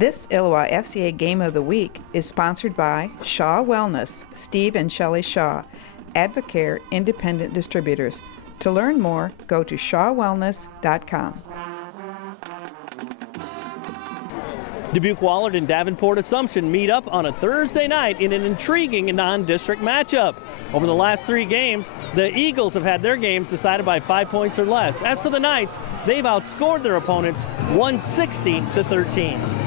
This ILLOWA FCA Game of the Week is sponsored by Shaw Wellness, Steve and Shelley Shaw, Advocare Independent Distributors. To learn more, go to shawwellness.com. Dubuque Wahlert and Davenport Assumption meet up on a Thursday night in an intriguing non-district matchup. Over the last 3 games, the Eagles have had their games decided by 5 points or less. As for the Knights, they've outscored their opponents 160-13.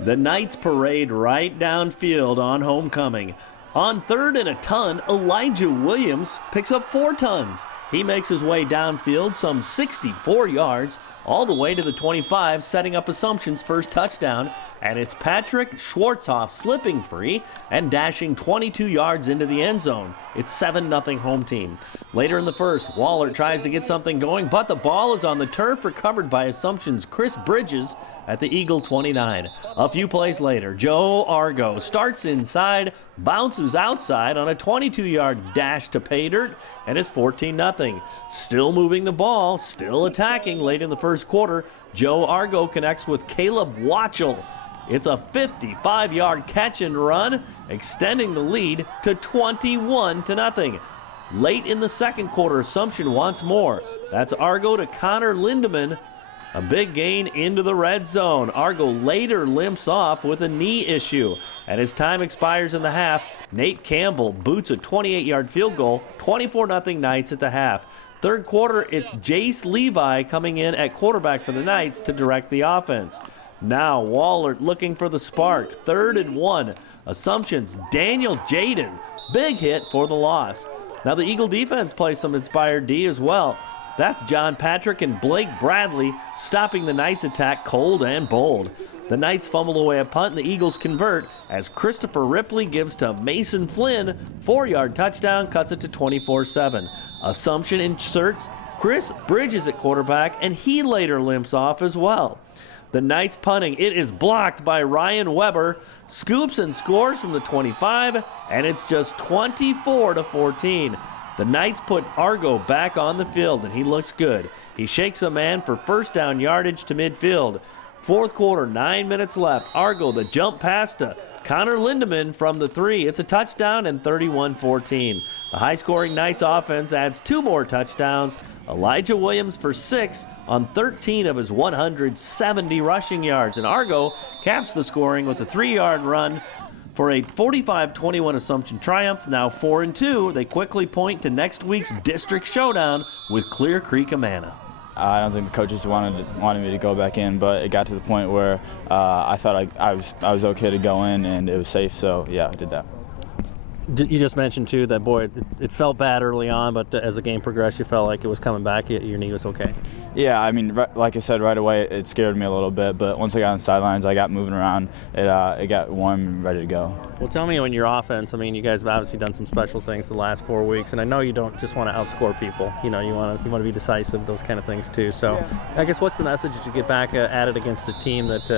The Knights parade right downfield on homecoming. On 3rd and a ton, Elijah Williams picks up 4 tons. He makes his way downfield some 64 yards, all the way to the 25, setting up Assumption's first touchdown. And it's Patrick Schwartzoff slipping free and dashing 22 yards into the end zone. It's 7-0 home team. Later in the first, Wahlert tries to get something going, but the ball is on the turf, recovered by Assumption's Chris Bridges at the Eagle 29. A few plays later, Joe Argo starts inside, bounces outside on a 22-yard dash to pay dirt, and it's 14-0. Still moving the ball, still attacking late in the first quarter. Joe Argo connects with Caleb Watchell. It's a 55-yard catch and run, extending the lead to 21-0. Late in the second quarter, Assumption wants more. That's Argo to Connor Lindemann. A big gain into the red zone. Argo later limps off with a knee issue. And as time expires in the half, Nate Campbell boots a 28-yard field goal, 24-0 Knights at the half. Third quarter, it's Jace Levi coming in at quarterback for the Knights to direct the offense. Now Wahlert looking for the spark. 3rd and 1. Assumption's Daniel Jaden. Big hit for the loss. Now the Eagle defense plays some inspired D as well. That's John Patrick and Blake Bradley stopping the Knights' attack cold and bold. The Knights fumble away a punt and the Eagles convert as Christopher Ripley gives to Mason Flynn. 4-yard touchdown cuts it to 24-7. Assumption inserts Chris Bridges at quarterback, and he later limps off as well. The Knights punting. It is blocked by Ryan Weber. Scoops and scores from the 25, and it's just 24-14. The Knights put Argo back on the field, and he looks good. He shakes a man for first down yardage to midfield. Fourth quarter, 9 minutes left. Argo, the jump pass to Connor Lindemann from the 3. It's a touchdown and 31-14. The high-scoring Knights offense adds 2 more touchdowns. Elijah Williams for 6 on 13 of his 170 rushing yards. And Argo caps the scoring with a 3-yard run for a 45-21 Assumption triumph. Now 4-2. They quickly point to next week's district showdown with Clear Creek Amana. I don't think the coaches wanted me to go back in, but it got to the point where I thought I was okay to go in and it was safe. So yeah, I did that. You just mentioned too that, boy, it felt bad early on, but as the game progressed, you felt like it was coming back. Your knee was okay. Yeah, I mean, like I said, right away it scared me a little bit, but once I got on the sidelines, I got moving around. It got warm and ready to go. Well, tell me, on your offense, I mean, you guys have obviously done some special things the last 4 weeks, and I know you don't just want to outscore people. You know, you want to be decisive, those kind of things too. So, yeah. I guess what's the message as you get back at it against a team that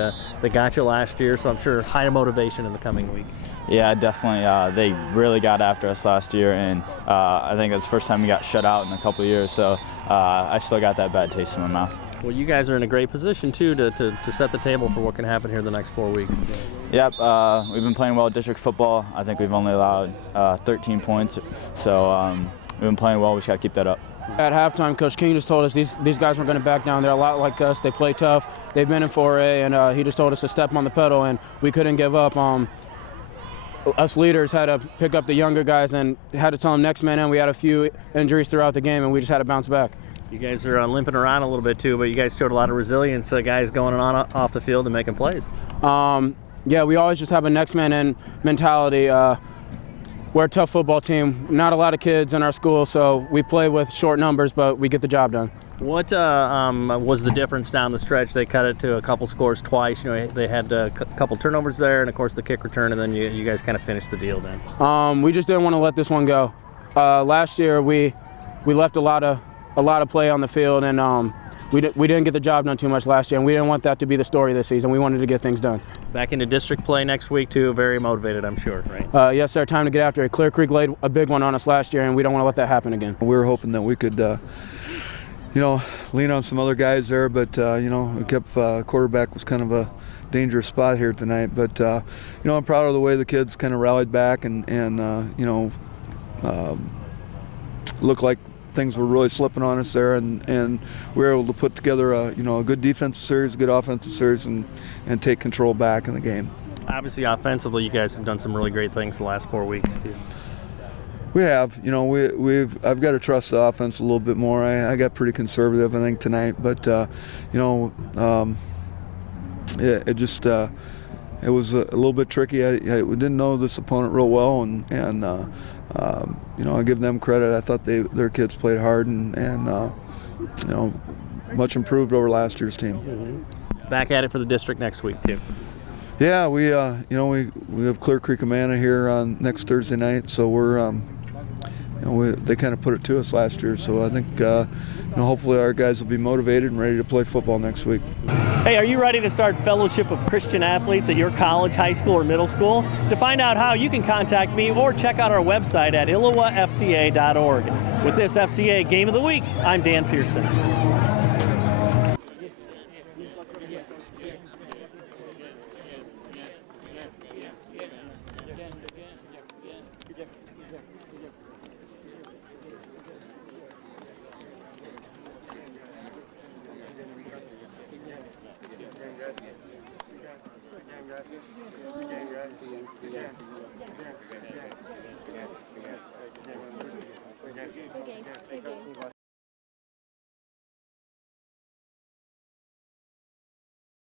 got you last year? So I'm sure higher motivation in the coming week. Yeah, definitely. They really got after us last year, and I think that's the first time we got shut out in a couple of years. So I still got that bad taste in my mouth. Well, you guys are in a great position too to set the table for what can happen here the next 4 weeks. Yep, we've been playing well at district football. I think we've only allowed 13 points, so we've been playing well. We just got to keep that up. At halftime, Coach King just told us these guys weren't going to back down. They're a lot like us. They play tough. They've been in 4A, and he just told us to step on the pedal, and we couldn't give up. Us leaders had to pick up the younger guys and had to tell them next man in. We had a few injuries throughout the game, and we just had to bounce back. You guys are limping around a little bit too, but you guys showed a lot of resilience, guys going on off the field and making plays. Yeah, we always just have a next man in mentality. We're a tough football team. Not a lot of kids in our school, so we play with short numbers, but we get the job done. What was the difference down the stretch? They cut it to a couple scores twice. You know, they had a couple turnovers there, and of course the kick return, and then you guys kind of finished the deal then. We just didn't want to let this one go. Last year we left a lot of play on the field, and we didn't get the job done too much last year, and we didn't want that to be the story this season. We wanted to get things done. Back into district play next week too. Very motivated, I'm sure, right? Yes, sir. Time to get after it. Clear Creek laid a big one on us last year, and we don't want to let that happen again. We were hoping that we could lean on some other guys there, but we kept quarterback was kind of a dangerous spot here tonight. But I'm proud of the way the kids kind of rallied back and looked like things were really slipping on us there, and we were able to put together a good defensive series, a good offensive series, and take control back in the game. Obviously, offensively, you guys have done some really great things the last 4 weeks too. We have, I've got to trust the offense a little bit more. I got pretty conservative, I think, tonight, but it was a little bit tricky. We didn't know this opponent real well, and I give them credit. I thought their kids played hard and much improved over last year's team. Mm-hmm. Back at it for the district next week too. Yeah, we have Clear Creek Amana here on next Thursday night, so we're they kind of put it to us last year. So I think hopefully our guys will be motivated and ready to play football next week. Hey, are you ready to start Fellowship of Christian Athletes at your college, high school, or middle school? To find out how, you can contact me or check out our website at ILLOWAFCA.org. With this FCA Game of the Week, I'm Dan Pearson.